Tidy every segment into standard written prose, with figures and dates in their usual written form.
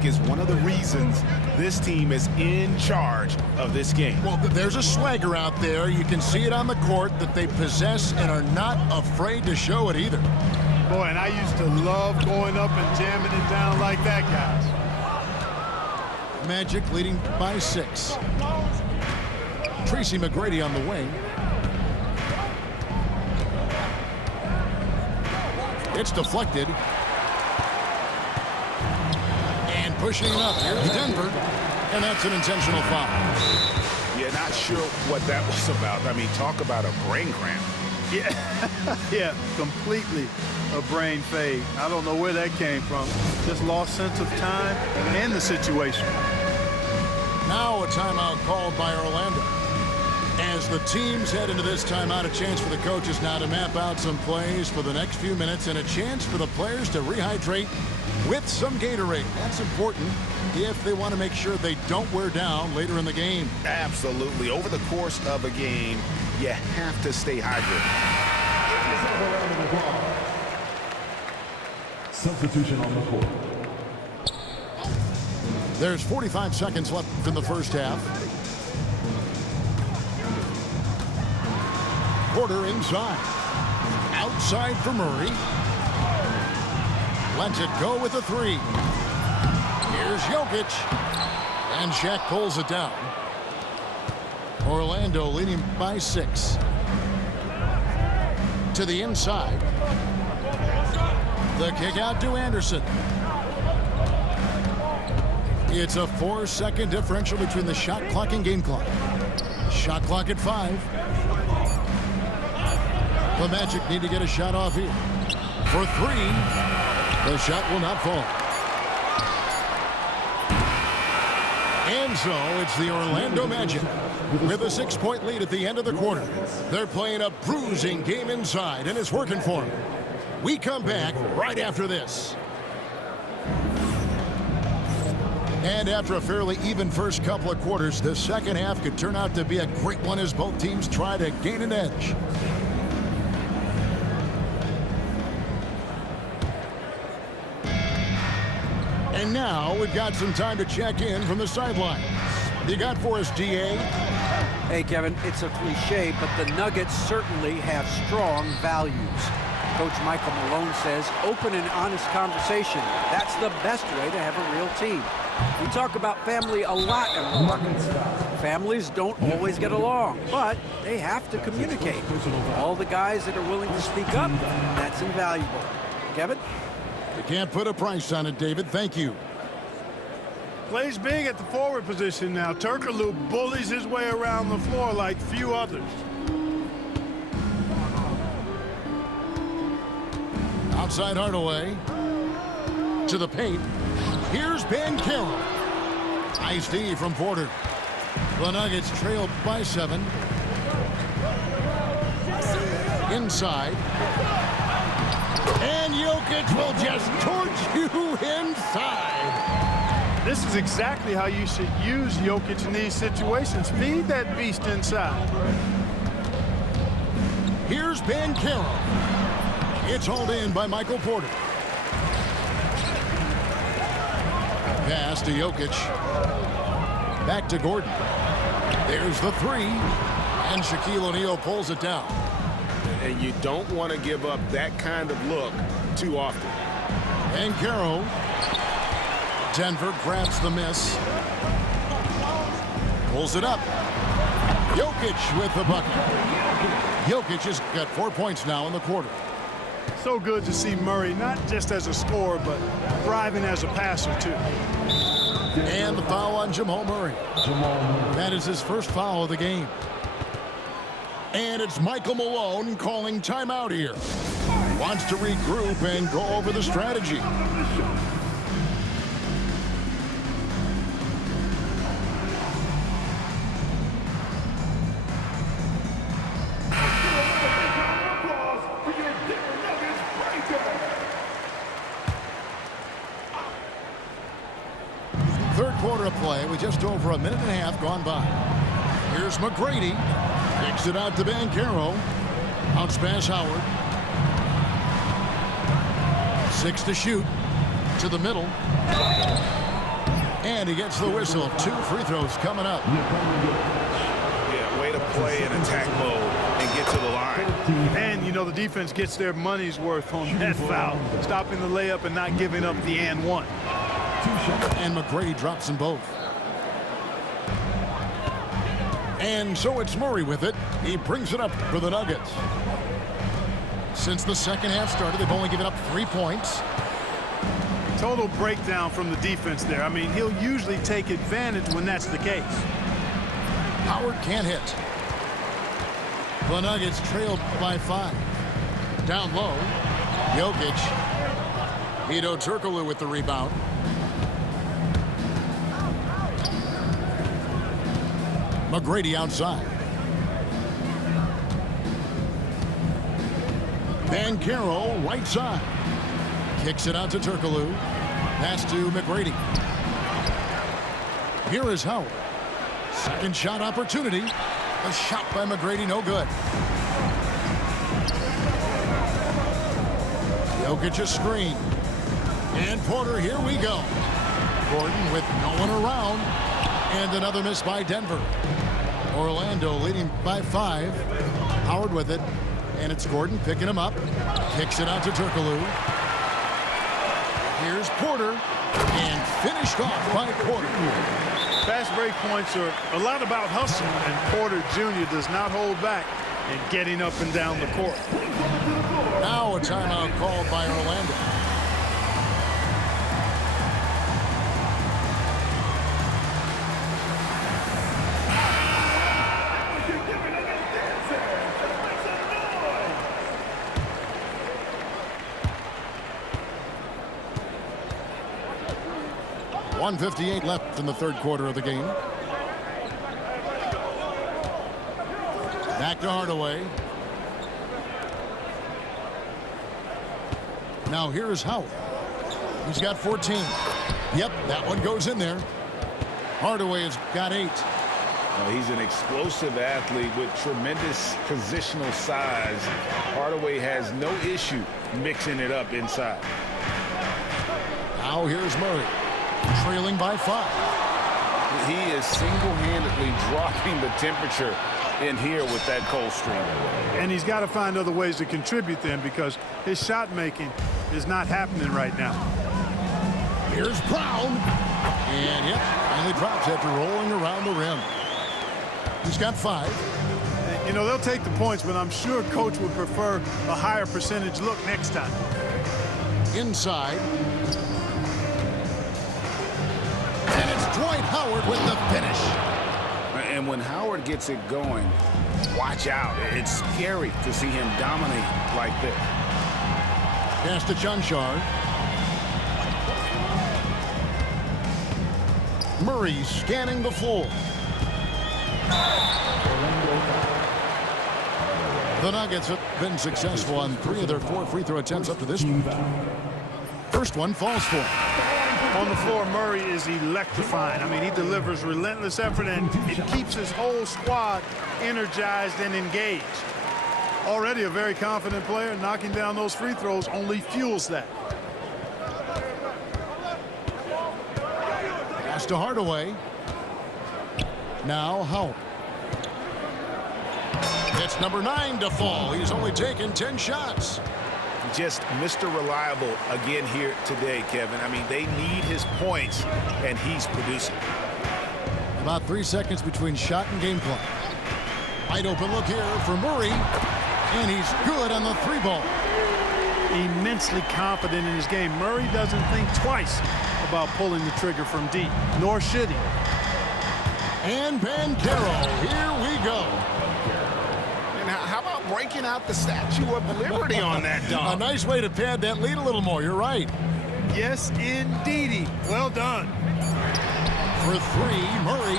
look is one of the reasons this team is in charge of this game. Well, there's a swagger out there. You can see it on the court that they possess and are not afraid to show it either. Boy, and I used to love going up and jamming it down like that, guys. Magic leading by 6. Tracy McGrady on the wing. It's deflected. And pushing it up. Here's Denver. And that's an intentional foul. Yeah, not sure what that was about. I mean, talk about a brain cramp. Yeah, yeah, completely a brain fade. I don't know where that came from. Just lost sense of time and the situation. Now a timeout called by Orlando. As the teams head into this timeout, a chance for the coaches now to map out some plays for the next few minutes and a chance for the players to rehydrate with some Gatorade. That's important if they want to make sure they don't wear down later in the game. Absolutely. Over the course of a game, you have to stay hydrated. Substitution on the court. There's 45 seconds left in the first half. Porter inside. Outside for Murray. Lets it go with a 3. Here's Jokic. And Shaq pulls it down. Orlando leading by 6. To the inside. The kick out to Anderson. It's a 4-second differential between the shot clock and game clock. Shot clock at 5. The Magic need to get a shot off here. For 3, the shot will not fall. And so it's the Orlando Magic with a 6-point lead at the end of the quarter. They're playing a bruising game inside, and it's working for them. We come back right after this. And after a fairly even first couple of quarters, the second half could turn out to be a great one as both teams try to gain an edge. And now we've got some time to check in from the sidelines. You got for us, DA? Hey, Kevin, it's a cliche, but the Nuggets certainly have strong values. Coach Michael Malone says open and honest conversation. That's the best way to have a real team. We talk about family a lot in the Rockets. Families don't always get along, but they have to communicate. All the guys that are willing to speak up, that's invaluable. Kevin? You can't put a price on it, David. Thank you. Plays big at the forward position now. Turkoglu bullies his way around the floor like few others. Outside Hardaway. To the paint. Here's Banchero. Nice D from Porter. The Nuggets trail by 7. Inside. And Jokic will just torch you inside. This is exactly how you should use Jokic in these situations. Feed that beast inside. Here's Banchero. It's hauled in by Michael Porter. Pass to Jokic. Back to Gordon. There's the 3. And Shaquille O'Neal pulls it down. And you don't want to give up that kind of look too often. Banchero. Denver grabs the miss. Pulls it up. Jokic with the bucket. Jokic has got 4 points now in the quarter. So good to see Murray, not just as a scorer, but thriving as a passer, too. And the foul on Jamal Murray. That is his first foul of the game. And it's Michael Malone calling timeout here. Wants to regroup and go over the strategy. Third quarter of play with just over a minute and a half gone by. Here's McGrady. Kicks it out to Banchero. Bounce pass Howard. 6 to shoot. To the middle. And he gets the whistle. 2 free throws coming up. Yeah, way to play in attack mode and get to the line. And, you know, the defense gets their money's worth on that foul. Stopping the layup and not giving up the and one. And McGrady drops them both. And so it's Murray with it. He brings it up for the Nuggets. Since the second half started, they've only given up 3 points. Total breakdown from the defense there. I mean, he'll usually take advantage when that's the case. Howard can't hit. The Nuggets trailed by 5. Down low, Jokic. Hedo Turkoglu with the rebound. McGrady outside. Banchero right side. Kicks it out to Turkoglu. Pass to McGrady. Here is Howard. Second shot opportunity. A shot by McGrady, no good. Jokic a screen. And Porter, here we go. Gordon with no one around. And another miss by Denver. Orlando leading by 5. Howard with it. And it's Gordon picking him up. Kicks it out to Turkoglu. Here's Porter. And finished off by Porter. Fast break points are a lot about hustle, and Porter Jr. does not hold back in getting up and down the court. Now a timeout called by Orlando. .158 left in the third quarter of the game. Back to Hardaway. Now here's Howard. He's got 14. Yep, that one goes in there. Hardaway has got 8. He's an explosive athlete with tremendous positional size. Hardaway has no issue mixing it up inside. Now here's Murray. Trailing by 5. He is single-handedly dropping the temperature in here with that cold stream. And he's got to find other ways to contribute then, because his shot making is not happening right now. Here's Brown. And yep, finally drops after rolling around the rim. He's got 5. You know, they'll take the points, but I'm sure coach would prefer a higher percentage look next time. Inside. Dwight Howard with the finish. And when Howard gets it going, watch out. It's scary to see him dominate like this. Pass to Cancar. Murray scanning the floor. The Nuggets have been successful on 3 of their 4 free throw attempts up to this point. First one falls for him. On the floor, Murray is electrifying. I mean, he delivers relentless effort, and it keeps his whole squad energized and engaged. Already a very confident player. Knocking down those free throws only fuels that. Pass to Hardaway. Now Howard. It's number 9 to fall. He's only taken 10 shots. Just Mr. Reliable again here today, Kevin. I mean, they need his points, and he's producing. About 3 seconds between shot and game clock. Wide open look here for Murray. And he's good on the 3-ball. Immensely confident in his game. Murray doesn't think twice about pulling the trigger from deep, nor should he. And Banchero, here we go. How about breaking out the Statue of Liberty on that dunk? A nice way to pad that lead a little more. You're right. Yes, indeedy. Well done. For 3, Murray.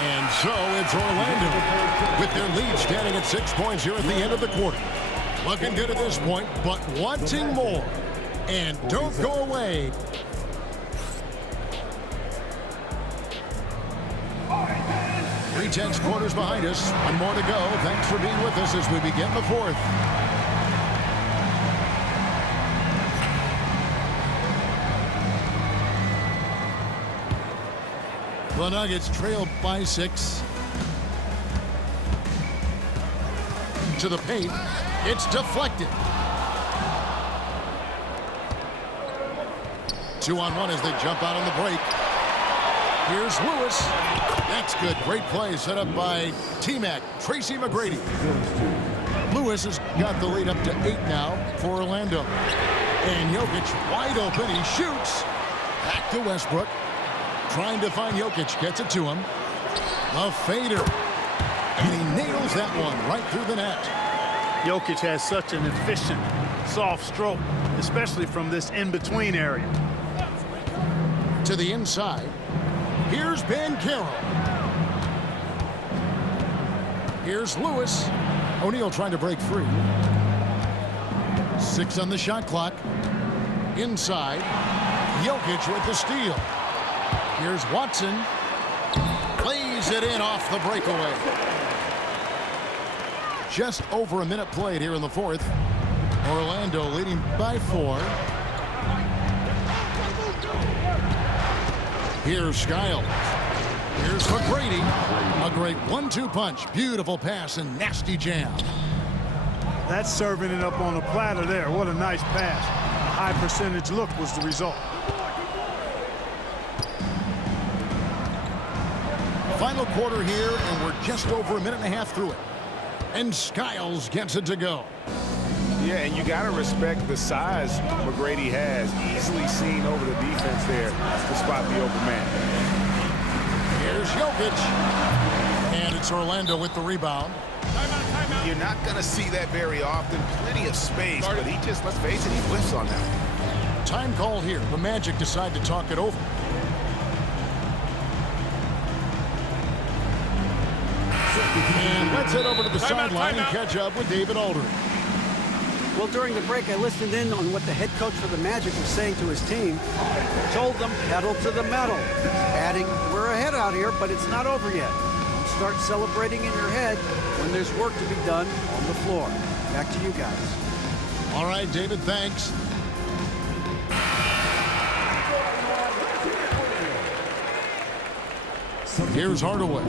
And so it's Orlando with their lead standing at 6 points here at the end of the quarter. Looking good at this point, but wanting more. And don't go away. Three tenths quarters behind us. One more to go. Thanks for being with us as we begin the 4th. The Nuggets trail by 6. To the paint. It's deflected. 2-on-1 as they jump out on the break. Here's Lewis. That's good. Great play set up by T-Mac, Tracy McGrady. Lewis has got the lead up to 8 now for Orlando. And Jokic wide open. He shoots. Back to Westbrook. Trying to find Jokic. Gets it to him. A fader. And he nails that one right through the net. Jokic has such an efficient, soft stroke, especially from this in-between area. To the inside. Here's Banchero. Here's Lewis. O'Neal trying to break free. 6 on the shot clock. Inside. Jokic with the steal. Here's Watson. Plays it in off the breakaway. Just over a minute played here in the fourth. Orlando leading by 4. Here's Skiles. Here's McGrady. A great 1-2 punch. Beautiful pass and nasty jam. That's serving it up on a platter there. What a nice pass. A high percentage look was the result. Final quarter here, and we're just over a minute and a half through it. And Skiles gets it to go. Yeah, and you got to respect the size McGrady has. Easily seen over the defense there to spot the open man. Here's Jokic. And it's Orlando with the rebound. You're not going to see that very often. Plenty of space, but he just, let's face it, he whiffs on that. Time called here. The Magic decide to talk it over. And let's head over to the sideline and catch up with David Aldridge. Well, during the break, I listened in on what the head coach for the Magic was saying to his team. Told them, pedal to the metal. Adding, we're ahead out here, but it's not over yet. Start celebrating in your head when there's work to be done on the floor. Back to you guys. All right, David, thanks. Here's Hardaway.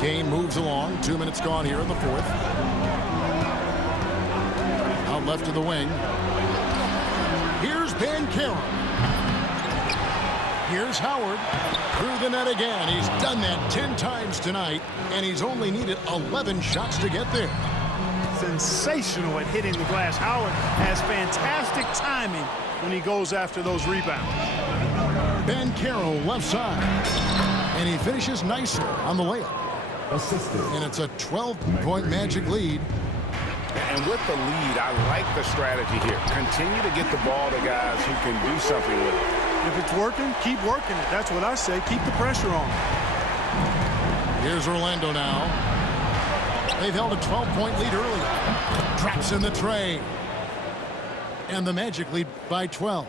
Game moves along. 2 minutes gone here in the fourth. Out left to the wing. Here's Banchero. Here's Howard. Through the net again. He's done that 10 times tonight, and he's only needed 11 shots to get there. Sensational at hitting the glass. Howard has fantastic timing when he goes after those rebounds. Banchero left side. And he finishes nicely on the layup. And it's a 12-point Magic lead. And with the lead, I like the strategy here. Continue to get the ball to guys who can do something with it. If it's working, keep working it. That's what I say. Keep the pressure on. Here's Orlando now. They've held a 12-point lead earlier. Traps in the tray. And the Magic lead by 12.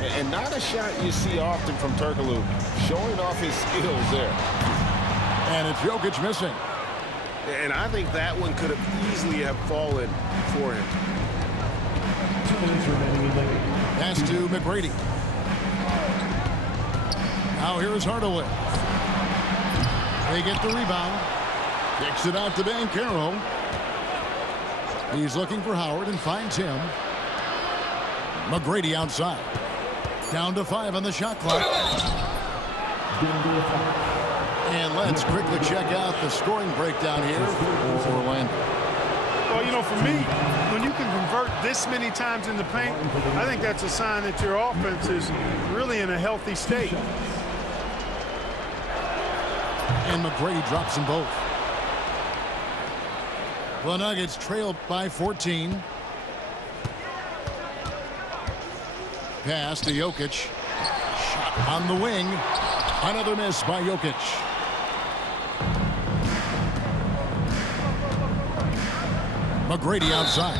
And not a shot you see often from Turkoglu, showing off his skills there. And it's Jokic missing. And I think that one could have easily have fallen for him. 2 minutes remaining in the game. Pass to McGrady. Now here's Hardaway. They get the rebound. Kicks it out to Banchero. He's looking for Howard and finds him. McGrady outside. Down to 5 on the shot clock. And let's quickly check out the scoring breakdown here for Orlando. Well, you know, for me, when you can convert this many times in the paint, I think that's a sign that your offense is really in a healthy state. And McGrady drops them both. The Nuggets trail by 14. Pass to Jokic. Shot on the wing. Another miss by Jokic. McGrady outside.